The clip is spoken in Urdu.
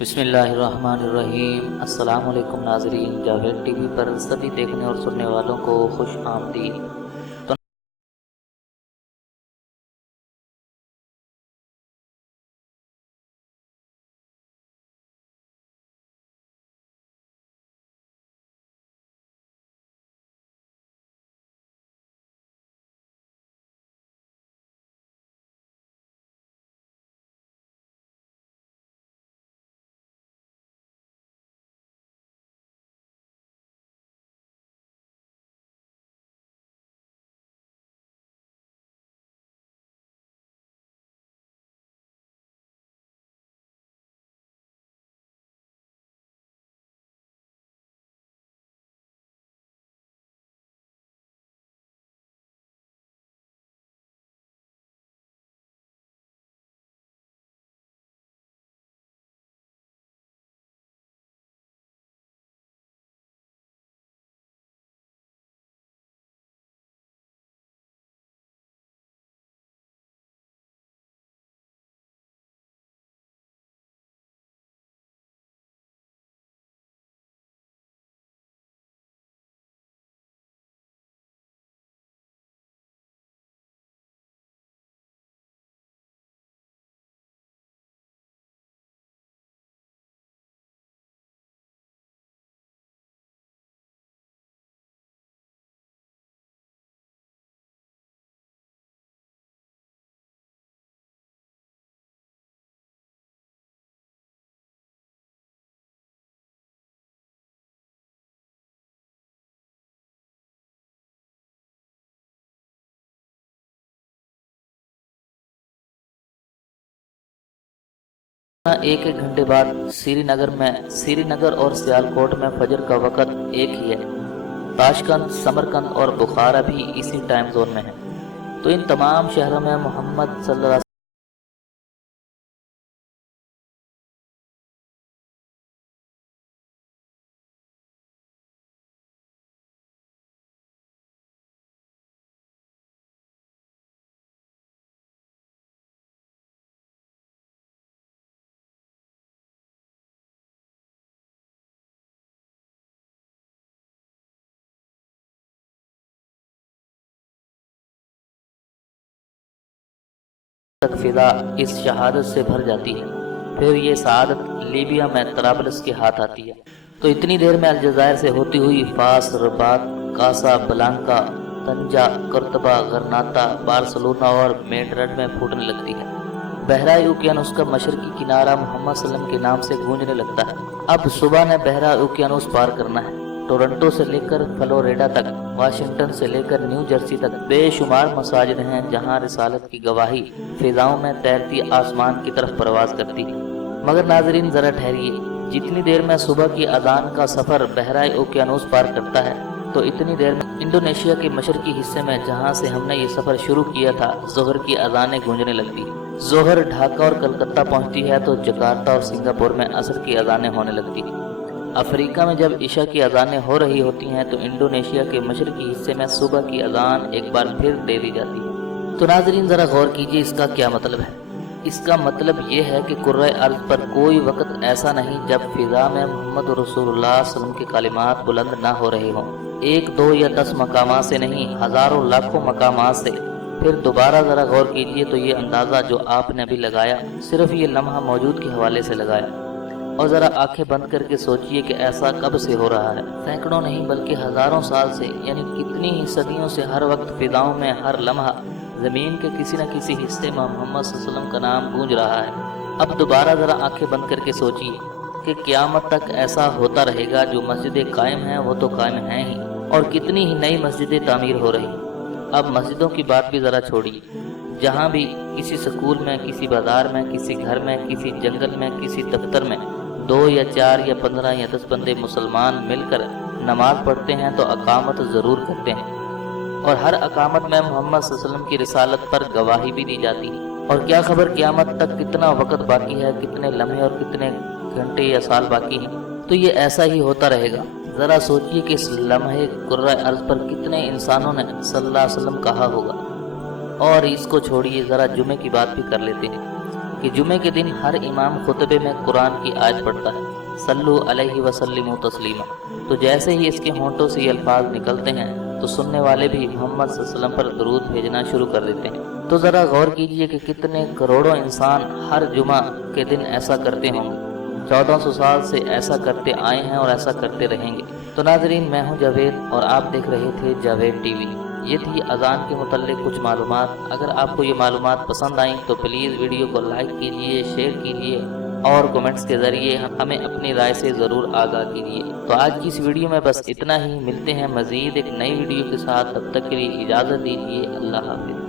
بسم اللہ الرحمن الرحیم۔ السلام علیکم ناظرین، جاوید ٹی وی پر سبھی دیکھنے اور سننے والوں کو خوش آمدید۔ ایک گھنٹے بعد سری نگر اور سیالکوٹ میں فجر کا وقت ایک ہی ہے۔ تاشقند، سمرقند اور بخارا بھی اسی ٹائم زون میں ہیں۔ تو ان تمام شہروں میں محمد صلی اللہ علیہ وسلم تک فضا اس شہادت سے بھر جاتی ہے۔ پھر یہ سعادت لیبیا میں طرابلس کے ہاتھ آتی ہے، تو اتنی دیر میں الجزائر سے ہوتی ہوئی فاس، رباط، کاسا بلانکا، طنجہ، قرطبہ، غرناطہ، بارسلونا اور میڈرڈ میں پھوٹنے لگتی ہے۔ بحرۂ اوقیانوس کا مشرقی کنارہ محمد صلی اللہ علیہ وسلم کے نام سے گونجنے لگتا ہے۔ اب صبح نے بحرۂ اوقیانوس پار کرنا ہے۔ ٹورنٹو سے لے کر فلوریڈا تک، واشنگٹن سے لے کر نیو جرسی تک بے شمار مساجد ہیں جہاں رسالت کی گواہی فضاؤں میں تیرتی آسمان کی طرف پرواز کرتی ہے۔ مگر ناظرین ذرا ٹھہریے، جتنی دیر میں صبح کی اذان کا سفر بحرۂ اوقیانوس پار کرتا ہے، تو اتنی دیر میں انڈونیشیا کے مشرقی حصے میں جہاں سے ہم نے یہ سفر شروع کیا تھا، ظہر کی اذانیں گونجنے لگتی ہیں۔ ظہر ڈھاکہ اور کلکتہ پہنچتی ہے تو جکارتہ اور سنگاپور میں عصر کی اذانیں ہونے لگتی ہیں۔ افریقہ میں جب عشاء کی اذانیں ہو رہی ہوتی ہیں تو انڈونیشیا کے مشرقی حصے میں صبح کی اذان ایک بار پھر دے دی جاتی ہے۔ تو ناظرین ذرا غور کیجئے، اس کا کیا مطلب ہے؟ اس کا مطلب یہ ہے کہ کرۂ ارض پر کوئی وقت ایسا نہیں جب فضا میں محمد رسول اللہ صلی اللہ علیہ وسلم کے کلمات بلند نہ ہو رہے ہوں۔ 1، 2 یا 10 مقامات سے نہیں، ہزاروں لاکھوں مقامات سے۔ پھر دوبارہ ذرا غور کیجئے تو یہ اندازہ جو آپ نے ابھی لگایا، صرف یہ لمحہ موجود کے حوالے سے لگایا، اور ذرا آنکھیں بند کر کے سوچئے کہ ایسا کب سے ہو رہا ہے۔ سینکڑوں نہیں بلکہ ہزاروں سال سے، یعنی کتنی ہی صدیوں سے ہر وقت فضاؤں میں ہر لمحہ زمین کے کسی نہ کسی حصے میں محمد صلی اللہ علیہ وسلم کا نام گونج رہا ہے۔ اب دوبارہ ذرا آنکھیں بند کر کے سوچئے کہ قیامت تک ایسا ہوتا رہے گا۔ جو مسجدیں قائم ہیں وہ تو قائم ہیں ہی، اور کتنی ہی نئی مسجدیں تعمیر ہو رہی ہیں۔ اب مسجدوں کی بات بھی ذرا چھوڑیے، جہاں بھی کسی سکول میں، کسی بازار میں، کسی گھر میں، کسی جنگل میں، کسی دفتر میں 2 یا 4 یا 15 یا 10 بندے مسلمان مل کر نماز پڑھتے ہیں تو اقامت ضرور کرتے ہیں، اور ہر اقامت میں محمد صلی اللہ علیہ وسلم کی رسالت پر گواہی بھی دی جاتی ہے۔ اور کیا خبر قیامت تک کتنا وقت باقی ہے، کتنے لمحے اور کتنے گھنٹے یا سال باقی ہیں۔ تو یہ ایسا ہی ہوتا رہے گا۔ ذرا سوچئے کہ اس لمحے کرۂ ارض پر کتنے انسانوں نے صلی اللہ علیہ وسلم کہا ہوگا۔ اور اس کو چھوڑیے، ذرا جمعے کی بات بھی کر لیتے ہیں۔ کہ جمعے کے دن ہر امام خطبے میں قرآن کی آیت پڑھتا ہے، صلو علیہ وسلموا تسلیما۔ تو جیسے ہی اس کے ہونٹوں سے یہ الفاظ نکلتے ہیں تو سننے والے بھی محمد صلی اللہ علیہ وسلم پر درود بھیجنا شروع کر دیتے ہیں۔ تو ذرا غور کیجئے کہ کتنے کروڑوں انسان ہر جمعہ کے دن ایسا کرتے ہوں گے۔ 1400 سال سے ایسا کرتے آئے ہیں اور ایسا کرتے رہیں گے۔ تو ناظرین، میں ہوں جاوید اور آپ دیکھ رہے تھے جاوید ٹی وی۔ یہ تھی اذان کے متعلق کچھ معلومات۔ اگر آپ کو یہ معلومات پسند آئیں تو پلیز ویڈیو کو لائک کیجئے، شیئر کیجئے اور کمنٹس کے ذریعے ہمیں اپنی رائے سے ضرور آگاہ کیجئے۔ تو آج کی اس ویڈیو میں بس اتنا ہی، ملتے ہیں مزید ایک نئی ویڈیو کے ساتھ، تب تک کے لیے اجازت دیجیے، اللہ حافظ۔